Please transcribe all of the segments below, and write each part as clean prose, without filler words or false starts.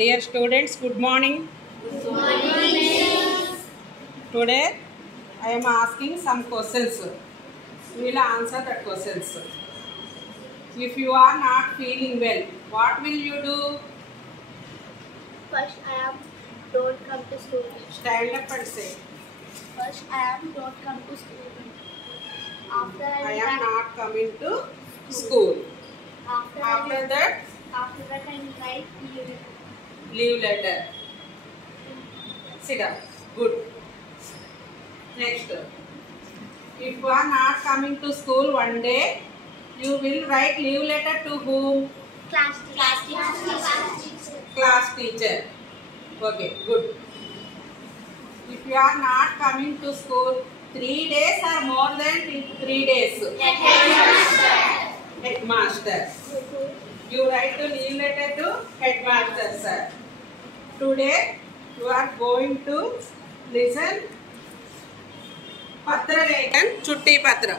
Dear students, good morning. Good morning. Today I am asking some questions. We will answer the questions. If you are not feeling well, what will you do? First, don't come to school. Stand up and say, First, don't come to school. After I am not coming to school. After that, I write leave letter. Sit down. Good. Next. If you are not coming to school one day, you will write leave letter to whom? Class teacher. Class teacher. Okay, good. If you are not coming to school 3 days or more than 3 days? Headmaster. You write to leave letter to headmaster, sir. Today you are going to listen Patra Lekhan Chutti Patra.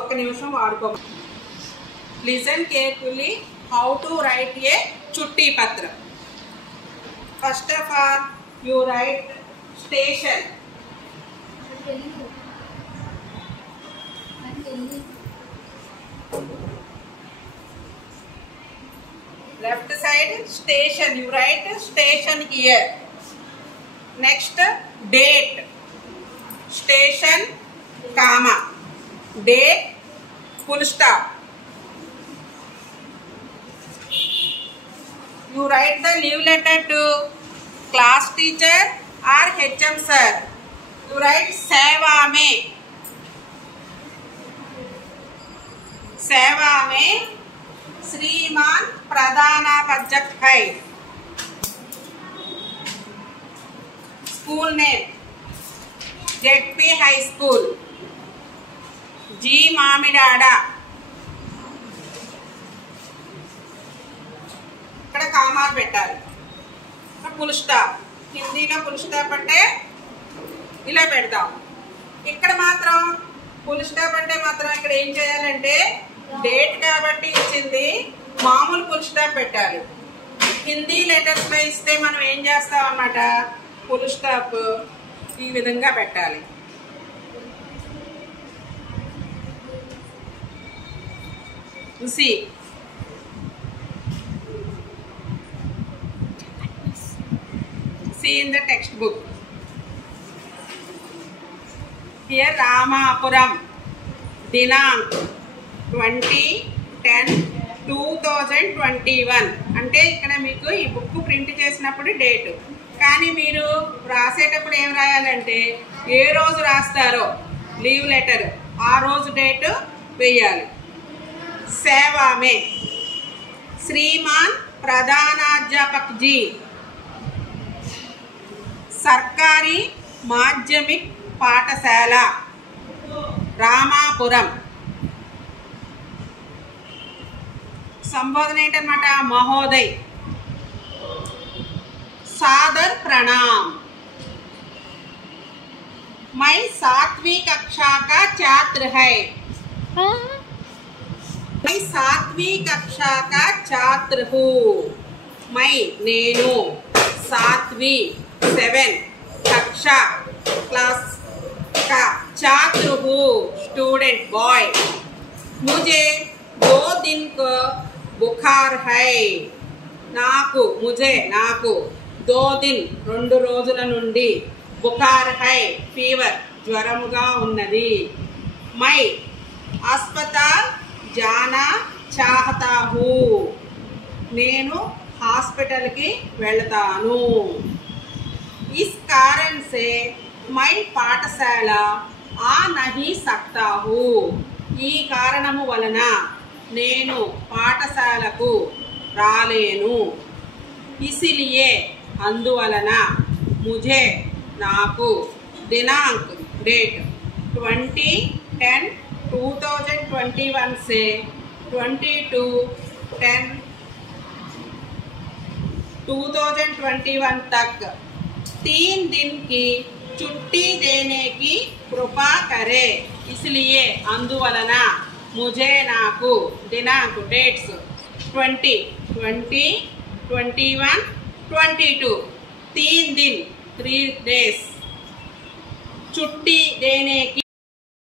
ఒక్క నిమిషం వాడుకో. Listen carefully how to write a chutti patra. First of all, you write station. Left side station, you write station here. Next, date. Station, comma. Date, full stop. You write the leave letter to class teacher or HM sir. You write सेवा में. सेवा में श्रीमान प्रधानाध्यापक है. School name JP High School. G Mamidada. ఇక్కడ కామాలు పెట్టాలి. Full stop. హిందీలో ఫుల్ స్టాప్ అంటే ఇలా పెడతాం. ఇక్కడ మాత్రం ఫుల్ స్టాప్ అంటే మాత్రం ఇక్కడ ఏం చేయాలంటే డేట్ కాబట్టి ఇచ్చింది మామూలు ఫుల్ స్టాప్ పెట్టాలి. హిందీ లెటర్స్ లో ఇస్తే మనం ఏం చేస్తాం అన్నమాట, ఫుల్ స్టాప్ ఈ విధంగా పెట్టాలి. See in the textbook. Here Ramapuram, Dinank 20/10/2021 అంటే ఇక్కడ మీకు ఈ బుక్ ప్రింట్ చేసినప్పుడు డేట్. కానీ మీరు రాసేటప్పుడు ఏం రాయాలంటే ఏ రోజు రాస్తారో లీవ్ లెటర్ ఆ రోజు డేట్ వేయాలి. सेवा में श्रीमान प्रधानाध्यापक जी सरकारी माध्यमिक पाठशाला रामापुरम. संबोधन ఏంటన్నమాట, महोदय सादर प्रणाम. मैं 7वीं कक्षा का छात्र है. मैं 7वीं कक्षा का छात्र हूँ. मैं नेनु 7वीं 7 कक्षा क्लास का छात्र हूँ, स्टूडेंट बॉय. मुझे 2 दिन को बुखार है. నాకు 2 दिन 2 రోజుల నుండి బుఖార్ హై ఫీవర్ జ్వరముగా ఉన్నది. मैं अस्पताल जाना चाहता हूँ. నేను హాస్పిటల్కి వెళ్తాను. इस कारण से मैं पाठशाला आ नहीं सकता हूँ. ఈ కారణము వలన నేను పాఠశాలకు రాలేను. इसलिए అందువలన मुझे నాకు दिनांक डेट 20/10/2021 से 22/10 2021 तक 3 दिन की छुट्टी देने की कृपा करे। इसलिए అందువలన मुझे నాకు దినాంక్ డేట్స్ 20, 20, 21, 22 3 दिन 3 days छुट्टी देने की